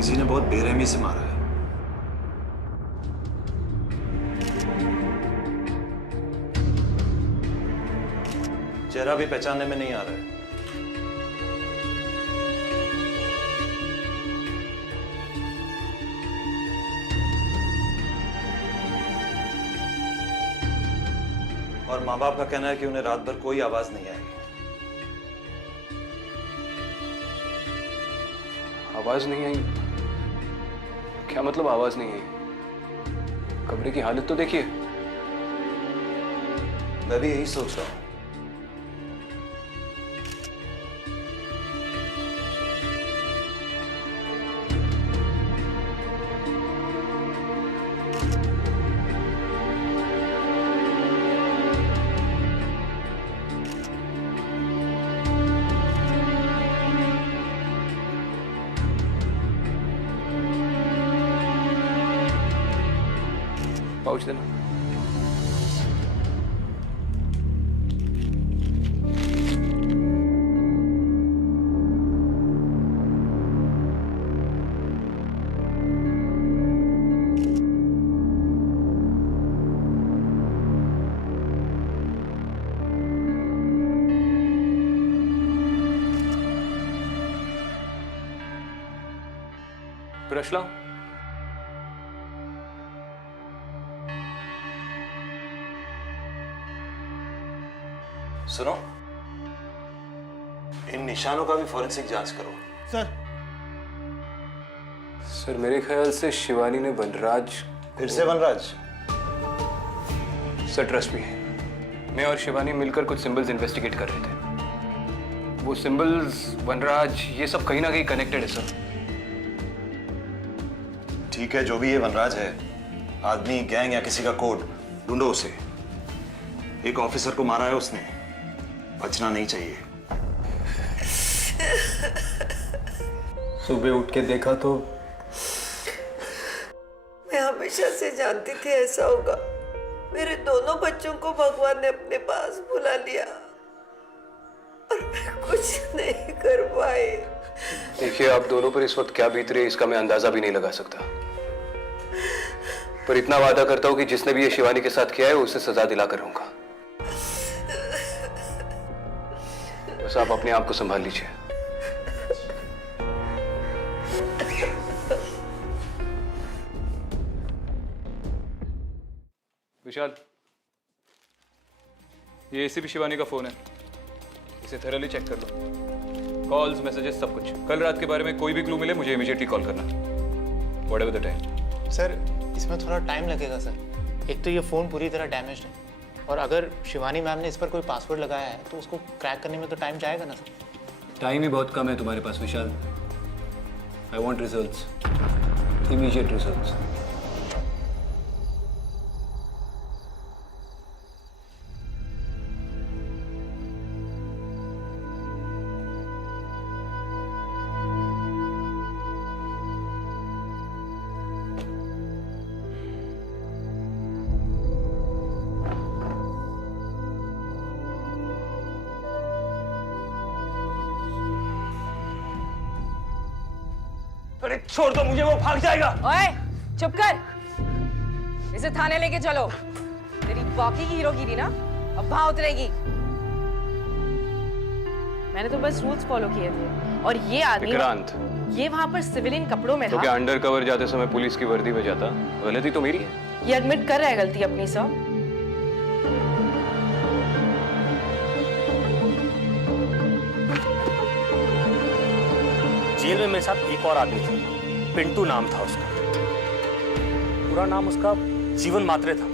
किसी ने बहुत बेरहमी से मारा है। चेहरा भी पहचानने में नहीं आ रहा है। और माँ बाप का कहना है कि उन्हें रात भर कोई आवाज नहीं आएगी। आवाज नहीं आई? क्या मतलब आवाज नहीं आई? कमरे की हालत तो देखिए। मैं भी यही सोच रहा हूं। पाउच देना। ब्रश लाओ। सुनो, इन निशानों का भी फॉरेंसिक जांच करो। सर मेरे ख्याल से शिवानी ने वनराज। फिर से वनराज? सर ट्रस्ट भी है, मैं और शिवानी मिलकर कुछ सिंबल्स इन्वेस्टिगेट कर रहे थे। वो सिंबल्स, वनराज, ये सब कहीं ना कहीं कनेक्टेड है सर। ठीक है, जो भी ये वनराज है, आदमी, गैंग या किसी का कोड, ढूंढो उसे। एक ऑफिसर को मारा है उसने, बचना नहीं चाहिए। सुबह उठ के देखा तो मैं हमेशा से जानती थी ऐसा होगा। मेरे दोनों बच्चों को भगवान ने अपने पास बुला लिया और मैं कुछ नहीं कर पाई। देखिए, आप दोनों पर इस वक्त क्या बीत रही है इसका मैं अंदाजा भी नहीं लगा सकता, पर इतना वादा करता हूं कि जिसने भी ये शिवानी के साथ किया है उसे सजा दिलाकर रहूंगा। बस आप अपने आप को संभाल लीजिए। विशाल, ये एसीपी शिवानी का फोन है, इसे थरली चेक कर लो। कॉल्स, मैसेजेस, सब कुछ। कल रात के बारे में कोई भी क्लू मिले मुझे इमीडिएटली कॉल करना, व्हाटएवर द टाइम। सर इसमें थोड़ा टाइम लगेगा सर। एक तो ये फ़ोन पूरी तरह डैमेज्ड है, और अगर शिवानी मैम ने इस पर कोई पासवर्ड लगाया है तो उसको क्रैक करने में तो टाइम जाएगा ना सर। टाइम ही बहुत कम है तुम्हारे पास Vishal. I want results, immediate results. अरे छोड़ दो मुझे, वो भाग जाएगा। ओए, चुप कर। इसे थाने लेके चलो। तेरी बाकी की हीरोगिरी ना अब वहां उतरेगी। मैंने तो बस रूल्स फॉलो किए थे, और ये आदमी विक्रांत, ये वहां पर सिविलियन कपड़ों में तो था। क्या अंडर कवर जाते समय पुलिस की वर्दी में जाता? गलती तो मेरी है। ये एडमिट कर रहा है गलती अपनी सर। जेल में मेरे साथ एक और आदमी था, पिंटू नाम था उसका। पूरा नाम उसका जीवन मात्रे था।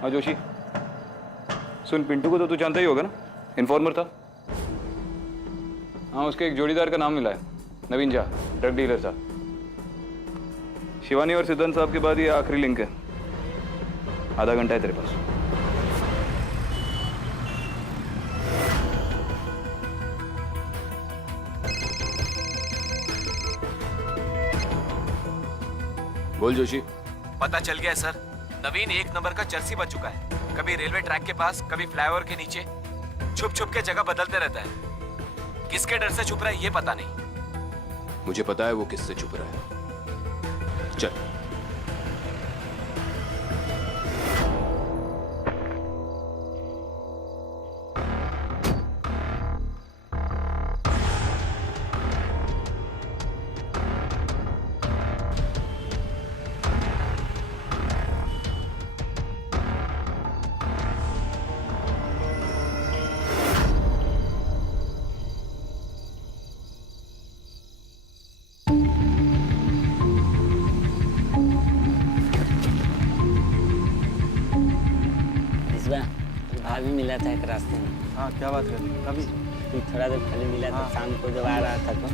हाँ जोशी, सुन, पिंटू को तो तू जानता ही होगा ना, इन्फॉर्मर था। हाँ, उसके एक जोड़ीदार का नाम मिला है, नवीन झा, ड्रग डीलर था। शिवानी और सिद्धांत साहब के बाद ये आखिरी लिंक है। आधा घंटा है तेरे पास। बोल जोशी। पता चल गया है सर, नवीन 1 नंबर का चर्सी बन चुका है। कभी रेलवे ट्रैक के पास, कभी फ्लाईओवर के नीचे, छुप छुप के जगह बदलते रहता है। किसके डर से छुप रहा है ये पता नहीं। मुझे पता है वो किससे छुप रहा है। चल। भाभी मिला था एक रास्ते में। हाँ, क्या बात कर कभी तू थोड़ा देर पहले मिला था, शाम को जब आ रहा था तो।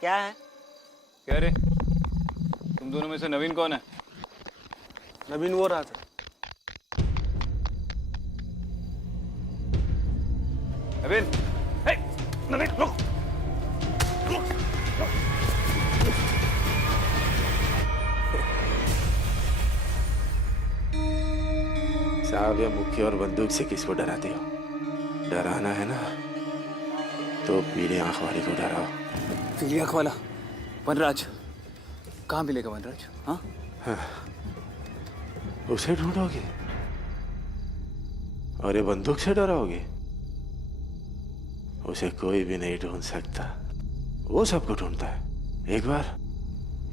क्या है? क्या रे, तुम दोनों में से नवीन कौन है? नवीन वो रहा था। नवीन, हे, नवीन रुक। साहब, ये मुक्की और बंदूक से किसको डराते हो? डराना है ना तो पीली आंख वाले को डराओ। पीली आंख वाला वनराज कहाँ मिलेगा? वनराज? हाँ, उसे ढूंढोगे और ये बंदूक से डराओगे? उसे कोई भी नहीं ढूंढ सकता, वो सबको ढूंढता है।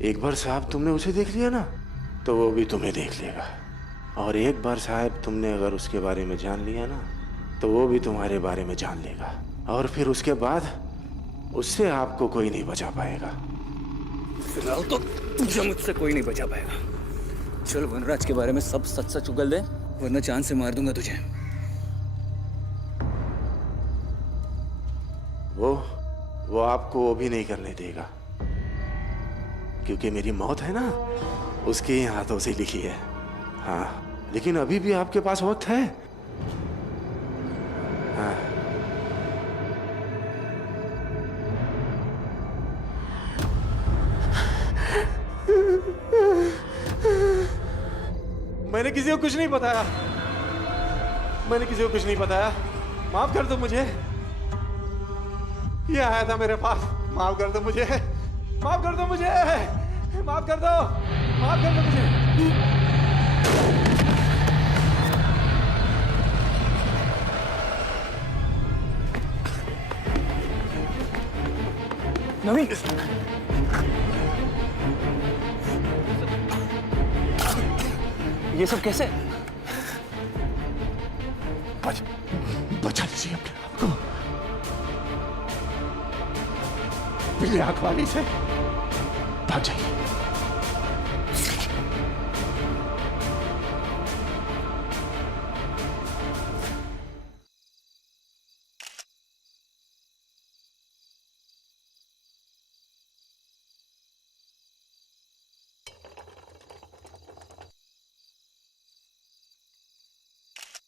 एक बार साहब तुमने उसे देख लिया ना तो वो भी तुम्हें देख लेगा, और एक बार साहब तुमने अगर उसके बारे में जान लिया ना तो वो भी तुम्हारे बारे में जान लेगा, और फिर उसके बाद उससे आपको कोई नहीं बचा पाएगा। फिलहाल तो तुझे मुझसे कोई नहीं बचा पाएगा। चल वनराज के बारे में सब सच सच उगल दे, वरना जान से मार दूंगा तुझे। वो आपको वो भी नहीं करने देगा, क्योंकि मेरी मौत है ना उसके ही हाथों से लिखी है। हाँ, लेकिन अभी भी आपके पास वक्त है। हाँ, मैंने किसी को कुछ नहीं बताया, माफ कर दो मुझे। ये आया था मेरे पास, माफ कर दो मुझे, माफ कर दो मुझे, माफ कर दो मुझे। नवीन, ये सब कैसे? बचा लीजिए अपने आप को पीले आंख वाली से। भाग जाइए।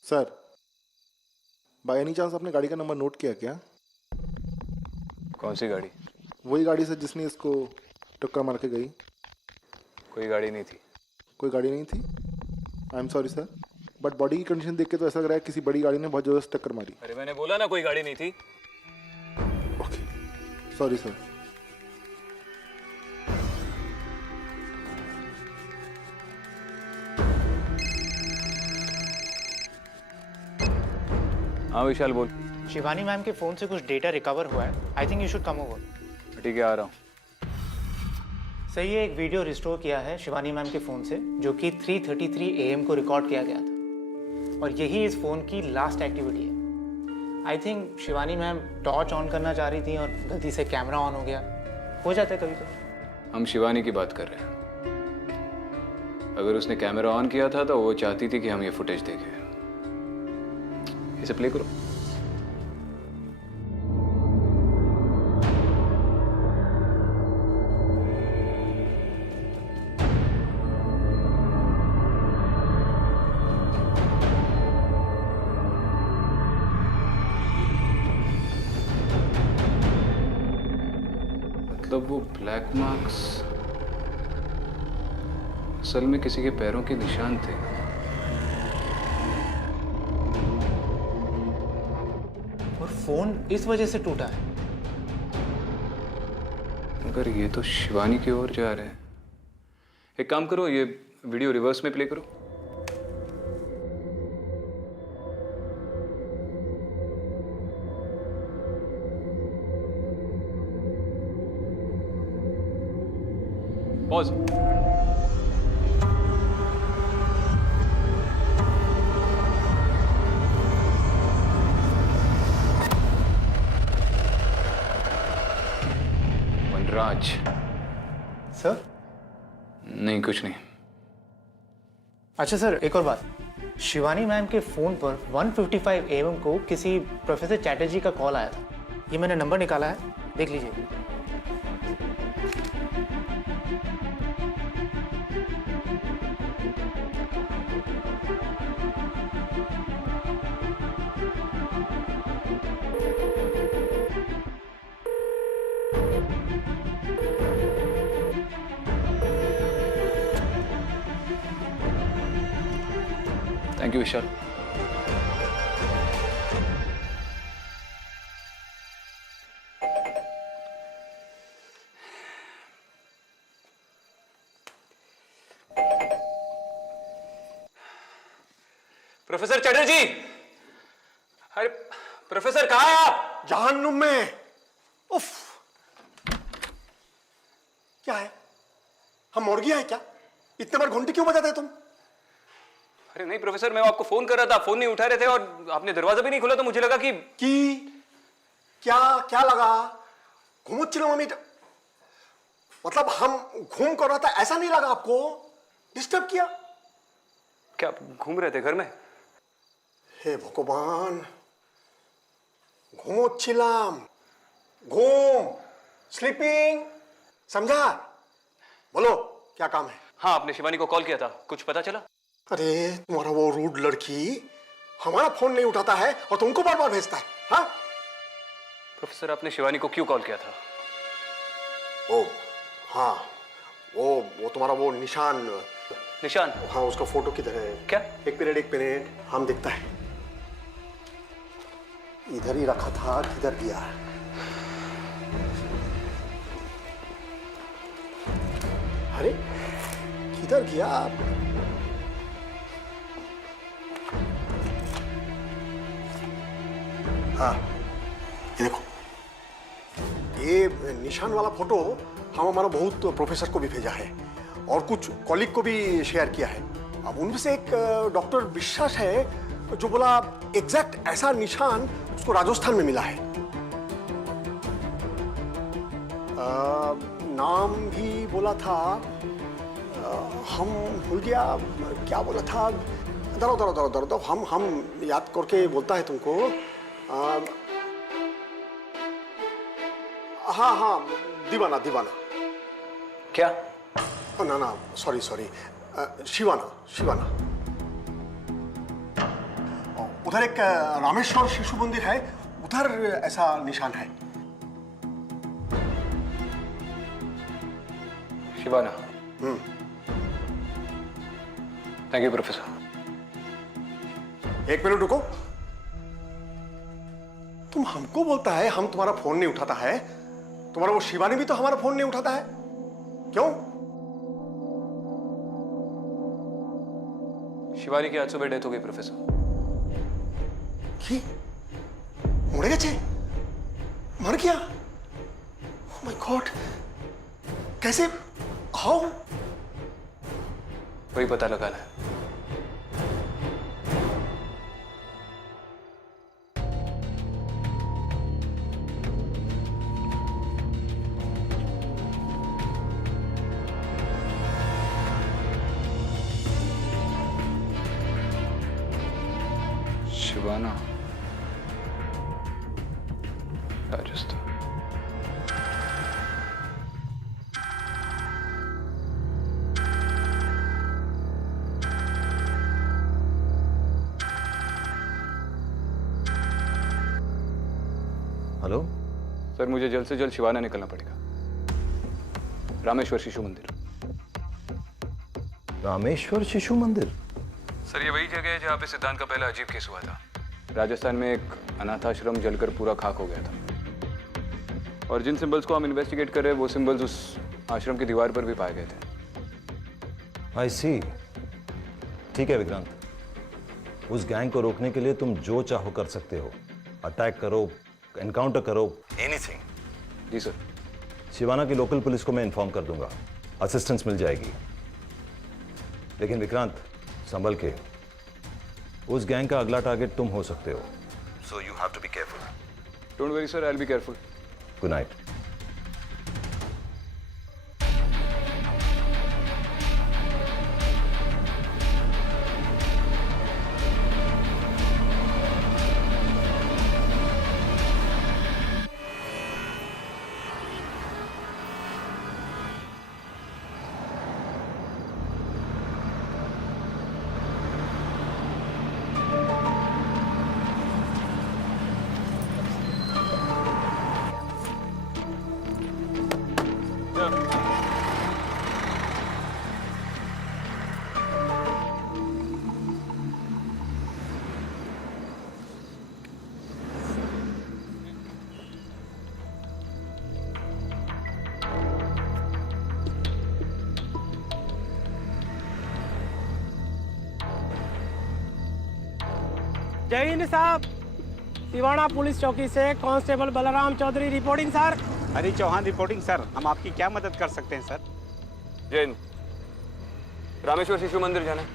सर, बाय एनी चांस आपने गाड़ी का नंबर नोट किया क्या? कौन सी गाड़ी? वही गाड़ी सर जिसने इसको टक्कर मार के गई। कोई गाड़ी नहीं थी। कोई गाड़ी नहीं थी? I am sorry sir, but body की कंडीशन देख के तो ऐसा लग रहा है किसी बड़ी गाड़ी ने बहुत ज़बरदस्त टक्कर मारी। अरे मैंने बोला ना कोई गाड़ी नहीं थी। Okay, sorry sir. हाँ विशाल बोल। शिवानी मैम के फ़ोन से कुछ डेटा रिकवर हुआ है। I think you should come over. ठीक है, आ रहा हूँ। सही है, एक वीडियो रिस्टोर किया है शिवानी मैम के फ़ोन से, जो कि 3:33 AM को रिकॉर्ड किया गया था, और यही इस फ़ोन की लास्ट एक्टिविटी है। I think Shivani ma'am torch on करना चाह रही थी और गलती से कैमरा ऑन हो गया। हो जाता है कभी कभी। हम शिवानी की बात कर रहे हैं। अगर उसने कैमरा ऑन किया था तो वो चाहती थी कि हम ये फुटेज देखें। इसे प्ले करो। मतलब वो ब्लैक मार्क्स असल में किसी के पैरों के निशान थे। और फोन इस वजह से टूटा है। मगर ये तो शिवानी की ओर जा रहे हैं। एक काम करो, ये वीडियो रिवर्स में प्ले करो। पॉज। वनराज। सर? नहीं, कुछ नहीं। अच्छा सर, एक और बात। शिवानी मैम के फोन पर 1:55 AM को किसी प्रोफेसर चैटर्जी का कॉल आया था। ये मैंने नंबर निकाला है, देख लीजिए। Thank you Vishal. Professor Chatterjee! अरे प्रोफेसर, कहाँ है आप? जहन्नुम में। उफ, क्या है? हम मुड़ गया है क्या? इतने बार घंटी क्यों बजाते तुम? अरे नहीं प्रोफेसर, मैं आपको फोन कर रहा था, फोन नहीं उठा रहे थे और आपने दरवाजा भी नहीं खोला, तो मुझे लगा कि क्या लगा? घूमो मम्मी, मतलब हम घूम कर रहा था, ऐसा नहीं लगा आपको? डिस्टर्ब किया? क्या घूम रहे थे घर में? हे भगवान, घूमो चिलाम, घूम, स्लीपिंग, समझा? बोलो क्या काम है? हाँ, आपने शिवानी को कॉल किया था, कुछ पता चला? अरे तुम्हारा वो रूड लड़की हमारा फोन नहीं उठाता है और तुमको बार बार भेजता है। हाँ प्रोफेसर, आपने शिवानी को क्यों कॉल किया था? ओ हाँ, वो तुम्हारा वो निशान। हाँ, उसका फोटो किधर है? क्या? एक मिनट, हम देखता है। इधर ही रखा था, किधर गया? अरे किधर गया? हाँ, ये देखो, ये निशान वाला फोटो हम हमारा बहुत प्रोफेसर को भी भेजा है और कुछ कॉलीग को भी शेयर किया है। अब उनमें से एक डॉक्टर विश्वास है जो बोला एग्जैक्ट ऐसा निशान उसको राजस्थान में मिला है। नाम भी बोला था, हम भूल गया क्या बोला था। दरो हम याद करके बोलता है तुमको। हाँ, दीवाना। क्या? ना, सॉरी, शिवाना। उधर एक रामेश्वर शिशु मंदिर है, उधर ऐसा निशान है। शिवाना। Thank you professor. एक मिनट रुको। तुम हमको बोलता है हम तुम्हारा फोन नहीं उठाता है, तुम्हारा वो शिवानी भी तो हमारा फोन नहीं उठाता है, क्यों? शिवानी की आज सुबह डेथ हो गई प्रोफेसर। मर गए? मर गया? ओह माय गॉड, कैसे? हाउ? वही पता लगा है। शिवाना, राजस्थान। हेलो सर, मुझे जल्द से जल्द शिवाना निकलना पड़ेगा। रामेश्वर शिशु मंदिर। रामेश्वर शिशु मंदिर? सर, ये वही जगह है जहाँ पे सिद्धांत का पहला अजीब केस हुआ था। राजस्थान में एक अनाथाश्रम जलकर पूरा खाक हो गया था, और जिन सिंबल्स को हम इन्वेस्टिगेट कर रहे हैं वो सिंबल्स उस आश्रम की दीवार पर भी पाए गए थे। आई सी। ठीक है विक्रांत, उस गैंग को रोकने के लिए तुम जो चाहो कर सकते हो। अटैक करो, एनकाउंटर करो, एनीथिंग। जी सर। शिवाना की लोकल पुलिस को मैं इन्फॉर्म कर दूंगा, असिस्टेंस मिल जाएगी। लेकिन विक्रांत, संभल के। उस गैंग का अगला टारगेट तुम हो सकते हो, so you have to be careful. Don't worry sir, I will be careful. Good night. जय हिंद साहब, सिवाना पुलिस चौकी से constable Balram Chaudhary reporting sir. Hari Chauhan reporting sir. हम आपकी क्या मदद कर सकते हैं सर? जय हिंद। रामेश्वर शिशु मंदिर जाना है।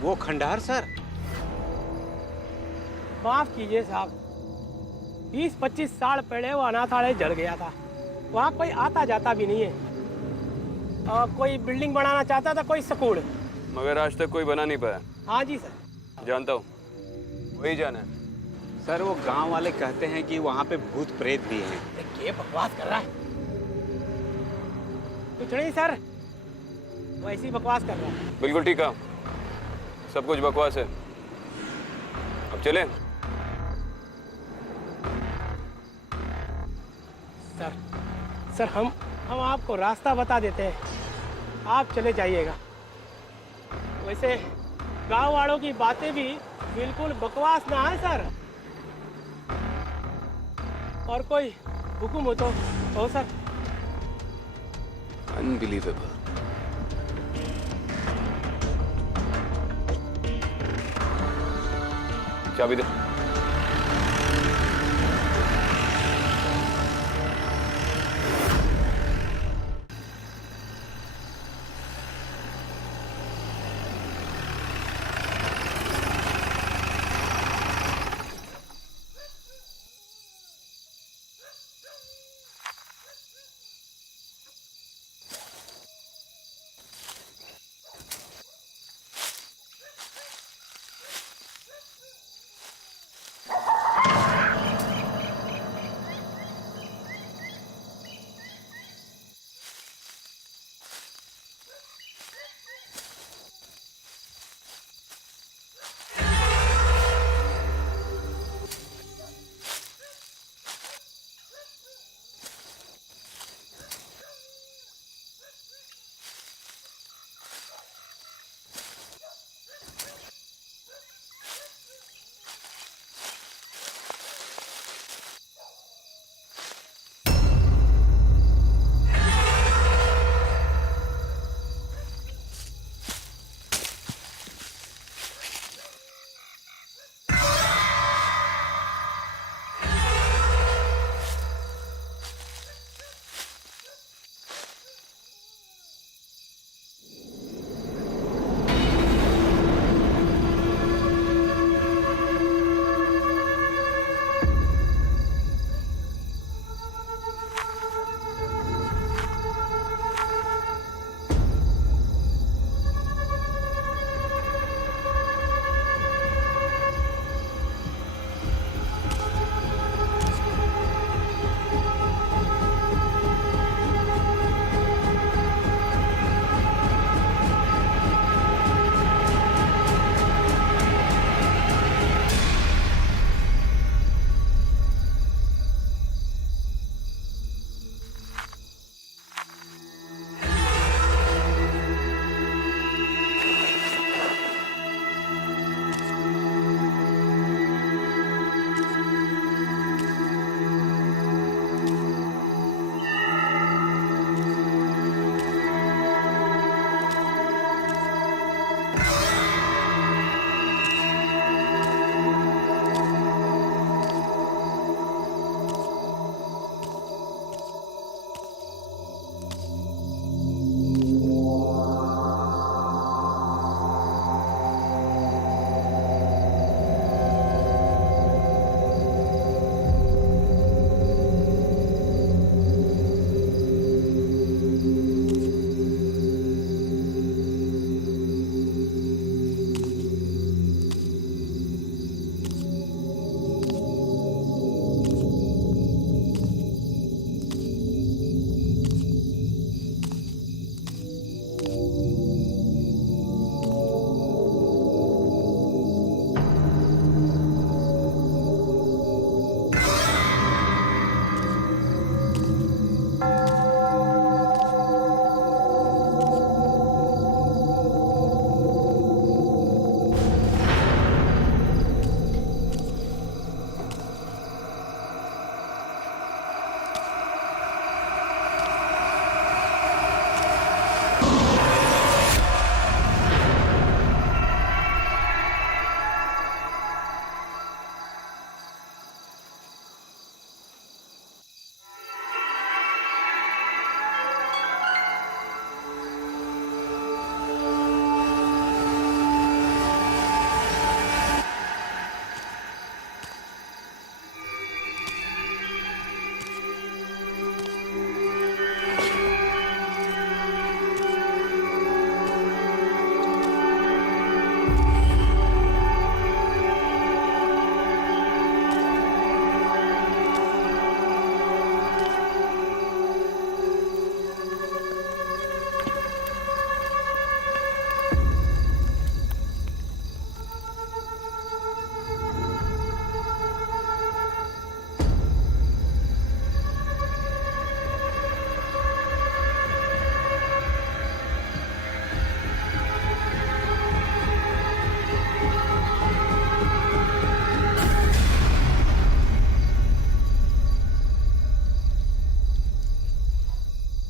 वो खंडहर सर? माफ कीजिए साहब, 20-25 साल पहले वो अनाथालय जल गया था। वहाँ कोई आता जाता भी नहीं है। और कोई बिल्डिंग बनाना चाहता था, कोई स्कूल, मगर आज तक कोई बना नहीं पाया। हाँ जी सर। जानता हूँ, वही जाना है। सर, वो गांव वाले कहते हैं कि वहाँ पे भूत प्रेत भी हैं। ये बकवास कर रहा है। कुछ नहीं सर, वो ऐसी बकवास कर रहा है। बिल्कुल ठीक है, सब कुछ बकवास है। अब चलें? सर हम आपको रास्ता बता देते हैं, आप चले जाइएगा। वैसे गांव वालों की बातें भी बिल्कुल बकवास ना है सर। और कोई हुक्म हो सर। अनबिलीवेबल। चाबी दे।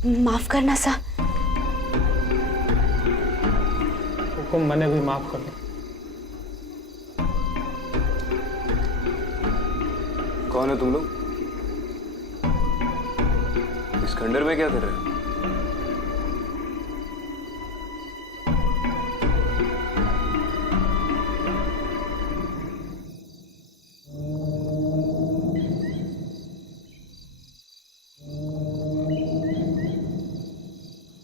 माफ करना सा। हुकुम मने भी माफ कर दो। कौन है तुम लोग? इस खंडर में क्या कर रहे हो?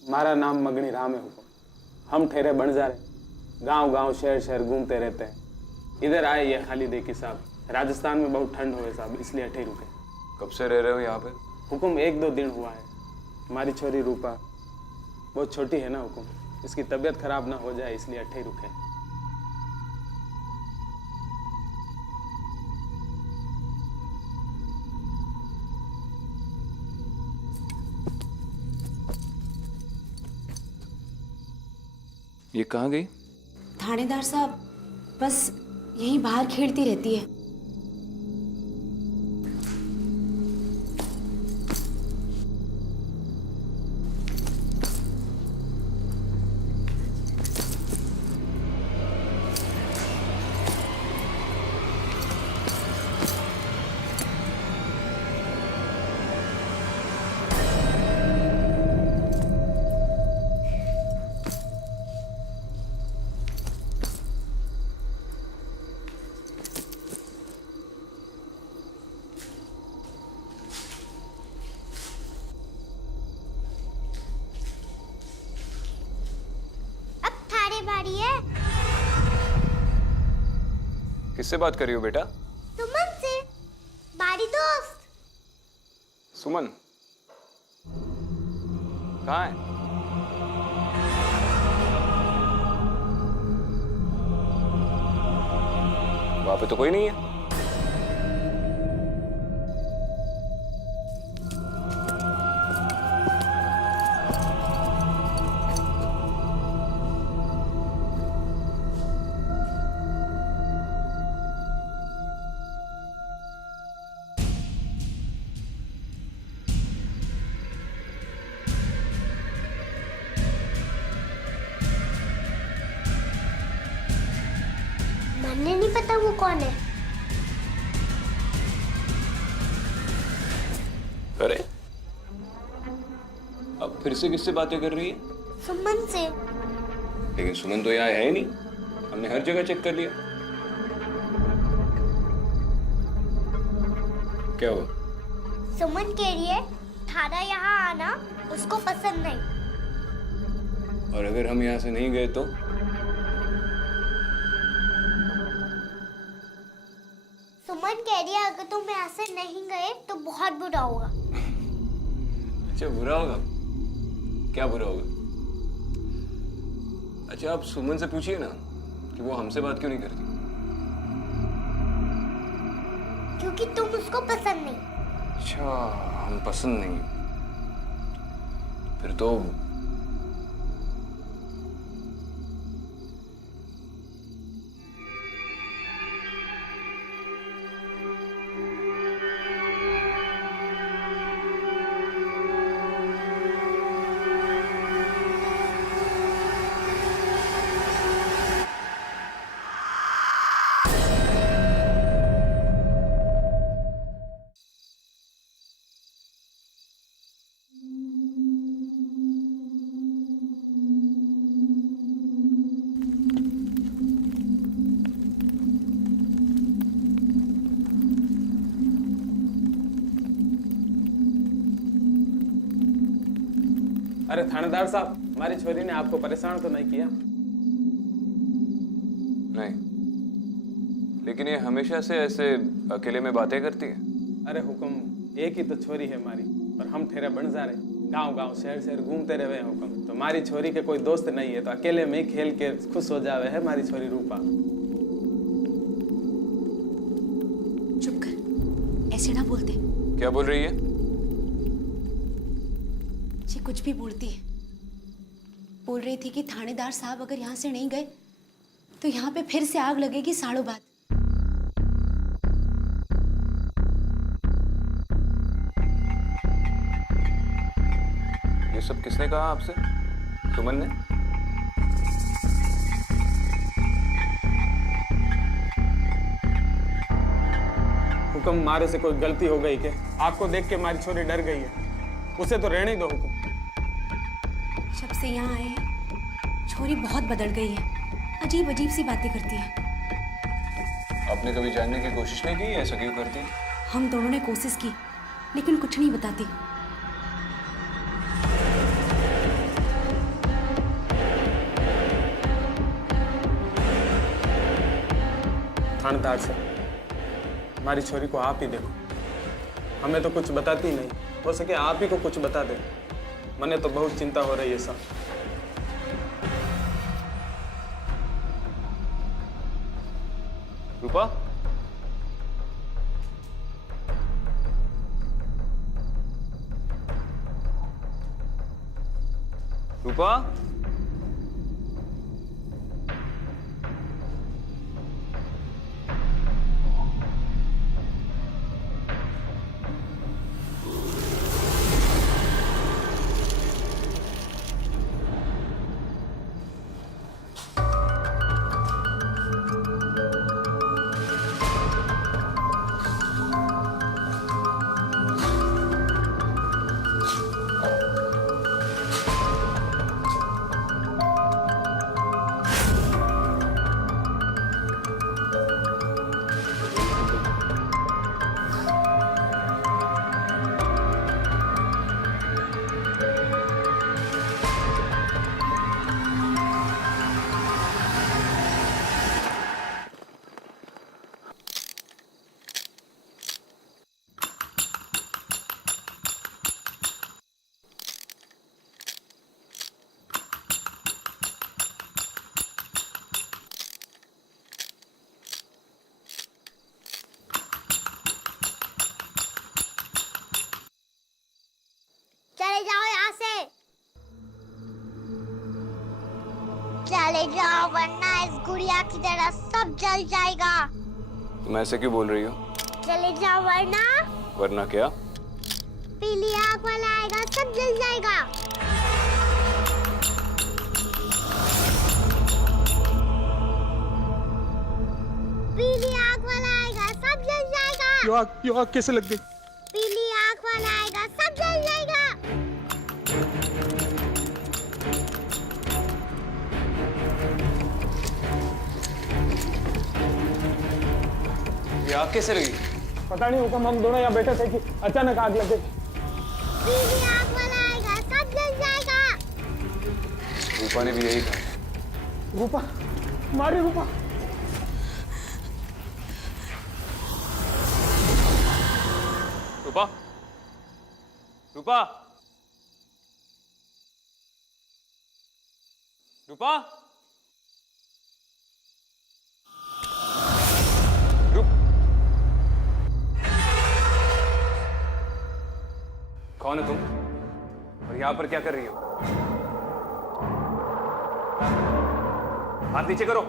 हमारा नाम मगनी राम है हुकुम। हम ठहरे बंजारे, गांव गांव शहर शहर घूमते रहते हैं। इधर आए ये खाली देखी साहब, राजस्थान में बहुत ठंड हुए साहब, इसलिए अठे रुके। कब से रह रहे हो यहाँ पे? हुकुम 1-2 दिन हुआ है। हमारी छोरी रूपा बहुत छोटी है ना हुकुम, इसकी तबीयत खराब ना हो जाए इसलिए अठे रुके। ये कहाँ गई? थानेदार साहब बस यहीं बाहर खेलती रहती है। बारी है। किससे बात कर रही हो बेटा? सुमन से, बारी दोस्त। सुमन कहाँ है? वहां पे तो कोई नहीं है। मन्ने नहीं पता वो कौन है। अरे अब फिर से किससे बातें कर रही है? सुमन से। लेकिन सुमन तो यहाँ है ही नहीं, हमने हर जगह चेक कर लिया। क्या हुआ? सुमन कह रही है थाना यहाँ आना उसको पसंद नहीं। और अगर हम यहाँ से नहीं गए तो? सुमन कह रही है अगर तुम यहाँ से नहीं गए तो बहुत बुरा होगा। अच्छा बुरा होगा? क्या बुरा होगा? अच्छा आप सुमन से पूछिए ना कि वो हमसे बात क्यों नहीं करती। क्योंकि तुम उसको पसंद नहीं। अच्छा हम पसंद नहीं, फिर तो अरे थानेदार साहब, हमारी छोरी ने आपको परेशान तो नहीं किया? नहीं, लेकिन ये हमेशा से ऐसे अकेले में बातें करती है। अरे हुकुम एक ही तो छोरी है हमारी, पर हम ठहरे बंजारे, गांव गांव शहर शहर घूमते रहे हैं हुकुम। तो हमारी छोरी के कोई दोस्त नहीं है, तो अकेले में ही खेल के खुश हो जावे है हमारी छोरी रूपा। चुप कर, ऐसे ना बोलते। क्या बोल रही है? जी कुछ भी बोलती है। बोल रही थी कि थानेदार साहब अगर यहाँ से नहीं गए तो यहाँ पे फिर से आग लगेगी सालों बाद। ये सब किसने कहा आपसे? सुमन ने? हुक्म, मारे से कोई गलती हो गई क्या? आपको देख के हमारी छोरी डर गई है, उसे तो रहने दो। हुक्म, जब से यहाँ आए हैं, छोरी बहुत बदल गई है, अजीब अजीब सी बातें करती है। आपने कभी जानने की कोशिश नहीं की ऐसा क्यों करती है? हम दोनों ने कोशिश की, लेकिन कुछ नहीं बताती। थानेदार से हमारी छोरी को आप ही देखो, हमें तो कुछ बताती नहीं, हो सके आप ही को कुछ बता दे। मने तो बहुत चिंता हो रही है सब। रूपा? रूपा? चले जाओ यहाँ से, चले जाओ वरना इस गुड़िया की तरह सब जल जाएगा। तुम ऐसे क्यों बोल रही हो? चले जाओ वरना वरना क्या? पीली आँख वाला आएगा, सब जल जाएगा। पीली आँख वाला आएगा, सब जल जाएगा। ये आग कैसे लग गई? पीली आँख वाला आएगा, सब जल जाएगा। ये आग कैसे लगी? पता नहीं हुक्म, हम दोनों यहाँ बैठे थे कि अचानक आग लग गई। पीली आँख वाला आएगा, सब जल जाएगा। रूपा ने भी यही कहा। रूपा, मारी रूपा। रूपा? रूपा? रूपा? कौन है तुम? और यहां पर क्या कर रही हो? हाथ नीचे करो।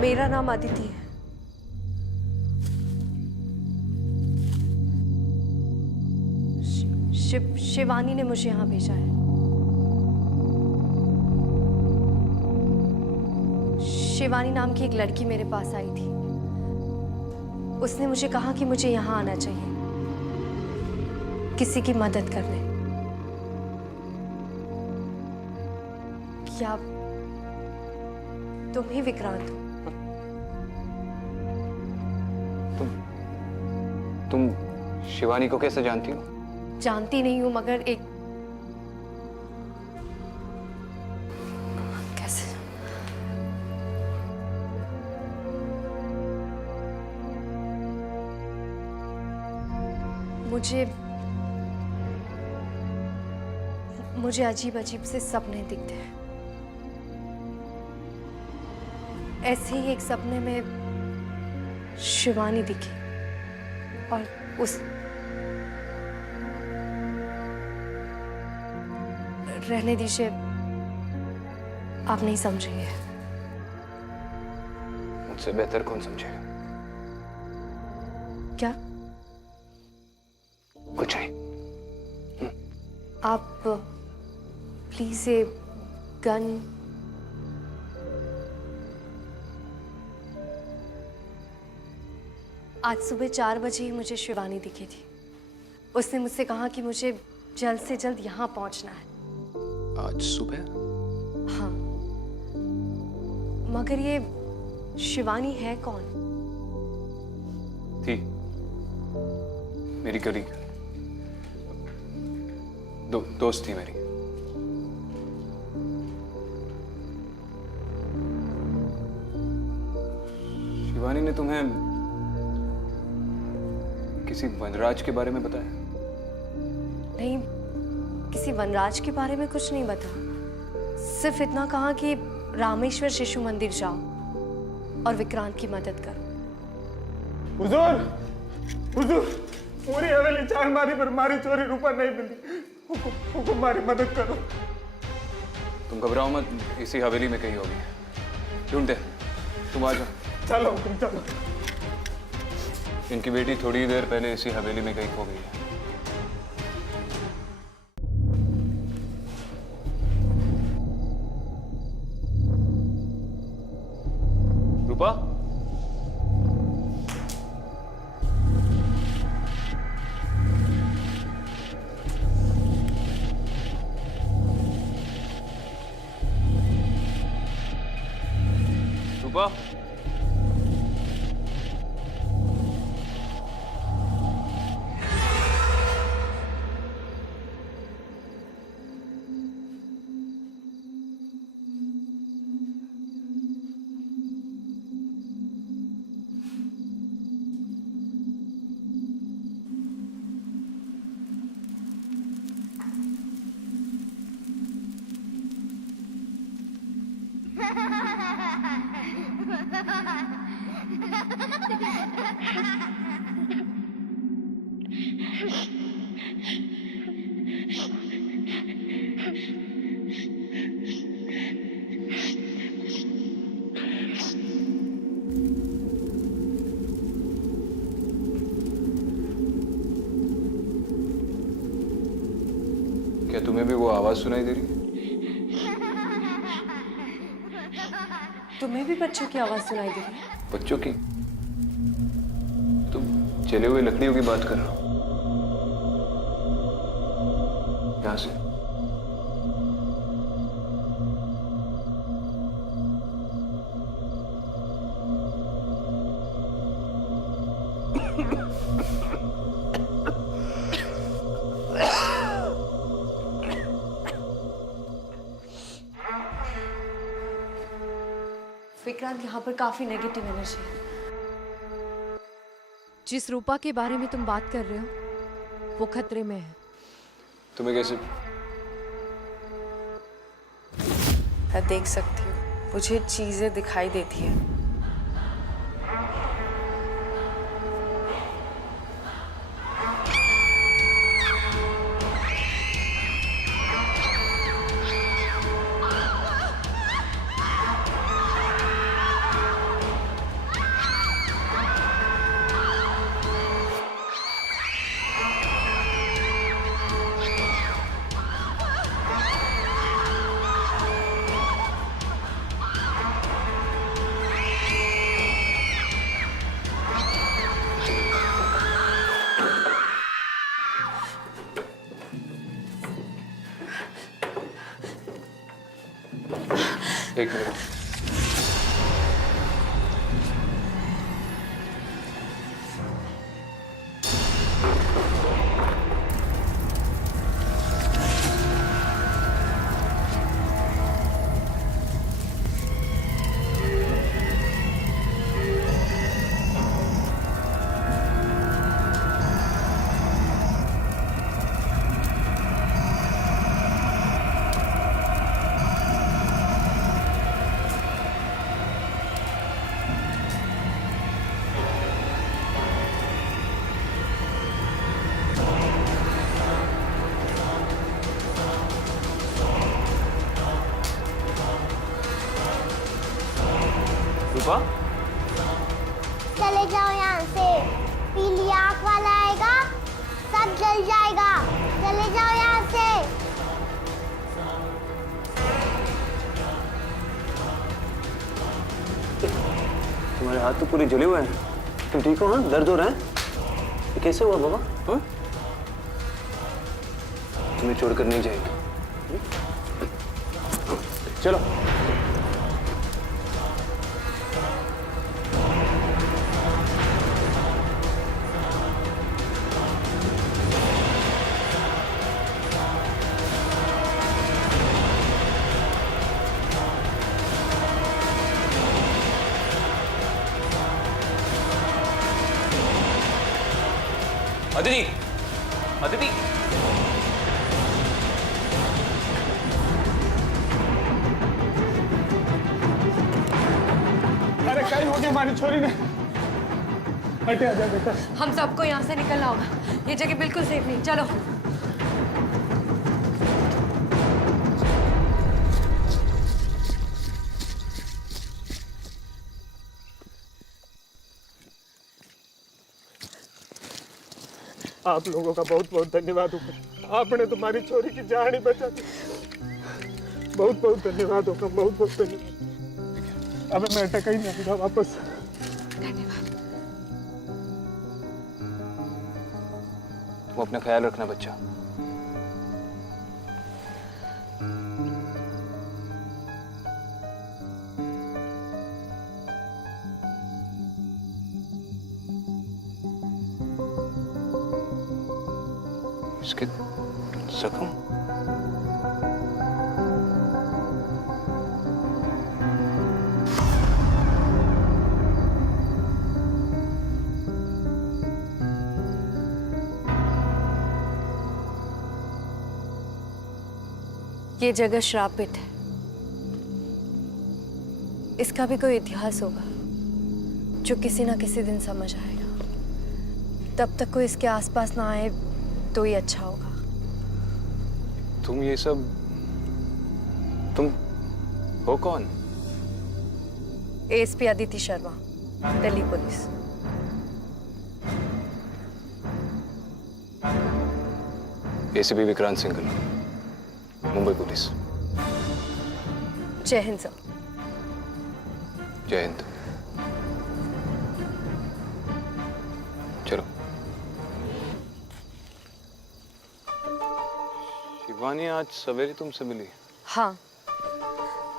मेरा नाम अदिति है। शिवानी ने मुझे यहाँ भेजा है। शिवानी नाम की एक लड़की मेरे पास आई थी। उसने मुझे कहा कि मुझे यहाँ आना चाहिए किसी की मदद करने। क्या तुम ही विक्रांत हो? तुम शिवानी को कैसे जानती हो? जानती नहीं हूं, मगर एक कैसे मुझे अजीब अजीब से सपने दिखते हैं। ऐसे ही एक सपने में शिवानी दिखी और उस रहने दीजिए, आप नहीं समझेंगे। मुझसे बेहतर कौन समझेगा? क्या? कुछ नहीं। आप प्लीज ये गन आज सुबह 4 बजे ही मुझे शिवानी दिखी थी। उसने मुझसे कहा कि मुझे जल्द से जल्द यहाँ पहुंचना है। आज सुबह? हाँ, मगर ये शिवानी है कौन? थी मेरी कलीग, दोस्त थी मेरी। शिवानी ने तुम्हें किसी वनराज के बारे में बताया? नहीं, किसी वनराज के बारे में कुछ नहीं बता। सिर्फ इतना कहा कि रामेश्वर शिशु मंदिर जाओ और विक्रांत की मदद करो। हुजूर, हुजूर, पूरी हवेली चार मारी पर मारी चोरी रुपया नहीं मिली। हुकुम मारी मदद करो। तुम घबराओ मत, इसी हवेली में कहीं होगी। ढूंढते, तुम आ जाओ। चलो हुकुम, चलो। इनकी बेटी थोड़ी देर पहले इसी हवेली में कहीं खो गई है। रूपा? रूपा? क्या तुम्हें भी वो आवाज सुनाई दे रही है? तुम्हें भी बच्चों की आवाज सुनाई दे रही है? बच्चों की? तुम जले हुए लकड़ियों की बात कर रहे हो? यहाँ से? विक्रांत, यहाँ पर काफी नेगेटिव एनर्जी है। जिस रूपा के बारे में तुम बात कर रहे हो वो खतरे में है। तुम्हें कैसे? मैं देख सकती हूँ, मुझे चीजें दिखाई देती है। एक मिनट। यहाँ से। पीली आँख वाला आएगा, सब जल जाएगा। चले जाओ यहाँ से। तुम्हारे हाथ तो पूरे जले हुए हैं। तुम ठीक हो? हाँ, दर्द हो रहा है? ये कैसे हुआ बाबा? हाँ? तुम्हें छोड़कर नहीं जाएगी। चलो। अदिति, अदिति, अरे कहीं हो गया हमारी छोरी ने। हटे आजा बेटा। हम सबको यहाँ से निकलना होगा, ये जगह बिल्कुल सेफ नहीं। चलो। आप लोगों का बहुत बहुत धन्यवाद होगा। आपने तुम्हारी छोरी की जान ही बचा दी। बहुत बहुत धन्यवाद होगा, बहुत बहुत धन्यवाद। अब मैं अटक ही नहीं आऊंगा वापस। तुम अपना ख्याल रखना बच्चा। इसके जख्म ये जगह श्रापित है। इसका भी कोई इतिहास होगा जो किसी ना किसी दिन समझ आएगा। तब तक कोई इसके आसपास ना आए तो ही अच्छा होगा। तुम ये सब, तुम हो कौन? ASP Aditi Sharma, Delhi police. ACP Vikrant Singhal, Mumbai police. जय हिंद सर। जय हिंद। चलो। शिवानी आज सवेरे तुमसे मिली? हाँ,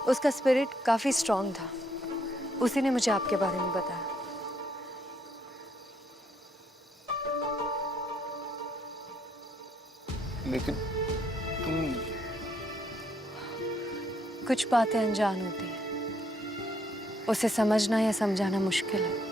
उसका स्पिरिट काफी स्ट्रांग था। उसी ने मुझे आपके बारे में बताया। लेकिन तुम... कुछ बातें अनजान होती हैं, उसे समझना या समझाना मुश्किल है।